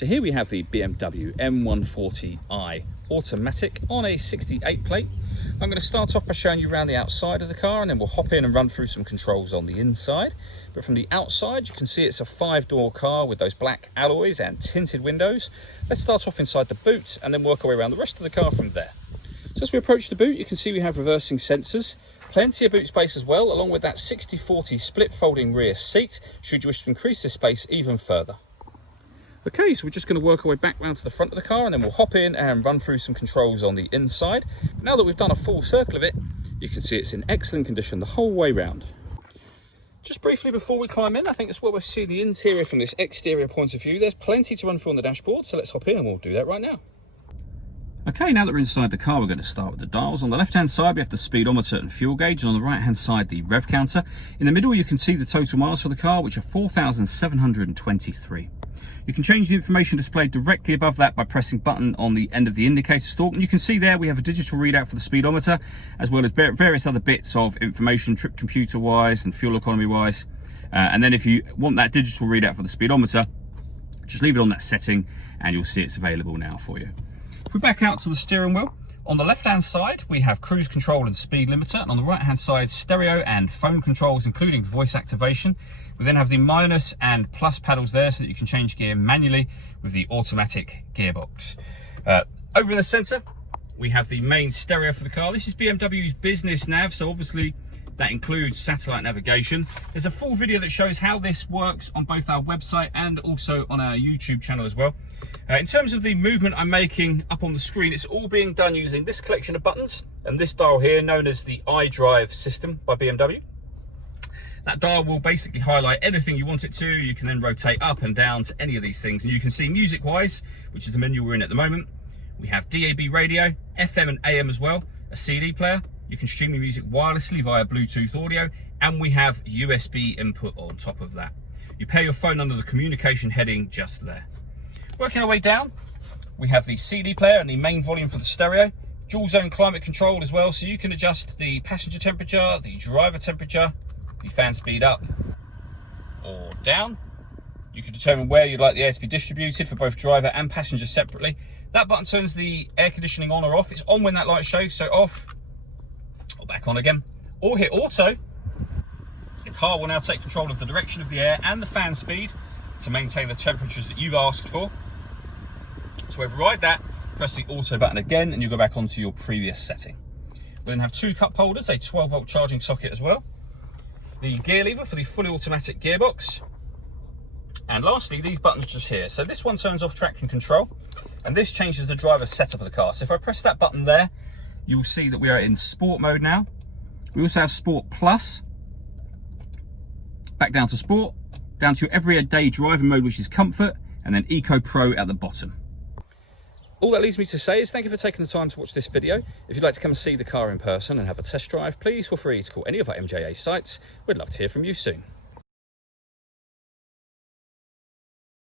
So here we have the BMW M140i automatic on a 68 plate. I'm going to start off by showing you around the outside of the car, and then we'll hop in and run through some controls on the inside. But from the outside, you can see it's a 5-door car with those black alloys and tinted windows. Let's start off inside the boot and then work our way around the rest of the car from there. So as we approach the boot, you can see we have reversing sensors. Plenty of boot space as well, along with that 60/40 split folding rear seat, should you wish to increase this space even further. Okay, so we're just going to work our way back round to the front of the car, and then we'll hop in and run through some controls on the inside. But now that we've done a full circle of it, you can see it's in excellent condition the whole way round. Just briefly before we climb in, I think it's where we'll see the interior from this exterior point of view. There's plenty to run through on the dashboard, so let's hop in and we'll do that right now. Okay, now that we're inside the car, we're going to start with the dials. On the left-hand side, we have the speedometer and fuel gauge, and on the right-hand side, the rev counter. In the middle, you can see the total miles for the car, which are 4,723. You can change the information displayed directly above that by pressing button on the end of the indicator stalk, and you can see there we have a digital readout for the speedometer, as well as various other bits of information, trip computer wise and fuel economy wise. And then if you want that digital readout for the speedometer, just leave it on that setting and you'll see it's available now for you. If we back out to the steering wheel, on the left hand side we have cruise control and speed limiter, and on the right hand side stereo and phone controls including voice activation. We then have the minus and plus paddles there so that you can change gear manually with the automatic gearbox. Over in the centre we have the main stereo for the car. This is BMW's business nav, so obviously that includes satellite navigation. There's a full video that shows how this works on both our website and also on our YouTube channel as well. In terms of the movement I'm making up on the screen, it's all being done using this collection of buttons and this dial here, known as the iDrive system by BMW. That dial will basically highlight anything you want it to. You can then rotate up and down to any of these things, and you can see music wise, which is the menu we're in at the moment. We have DAB radio, FM and AM as well, a CD player. You can stream your music wirelessly via Bluetooth audio, and we have USB input on top of that. You pair your phone under the communication heading just there. Working our way down, we have the CD player and the main volume for the stereo. Dual zone climate control as well, so you can adjust the passenger temperature, the driver temperature, the fan speed up or down. You can determine where you'd like the air to be distributed for both driver and passenger separately. That button turns the air conditioning on or off. It's on when that light shows, so off or back on again. Or hit auto. The car will now take control of the direction of the air and the fan speed to maintain the temperatures that you've asked for. To override that, press the auto button again and you'll go back onto your previous setting. We then have two cup holders, a 12-volt charging socket as well, the gear lever for the fully automatic gearbox, and lastly these buttons just here. So this one turns off traction control, and this changes the driver setup of the car. So if I press that button there, you'll see that we are in sport mode now. We also have Sport Plus, back down to Sport, down to your everyday driving mode, which is Comfort, and then Eco Pro at the bottom. All that leaves me to say is thank you for taking the time to watch this video. If you'd like to come and see the car in person and have a test drive, please feel free to call any of our MJA sites. We'd love to hear from you soon.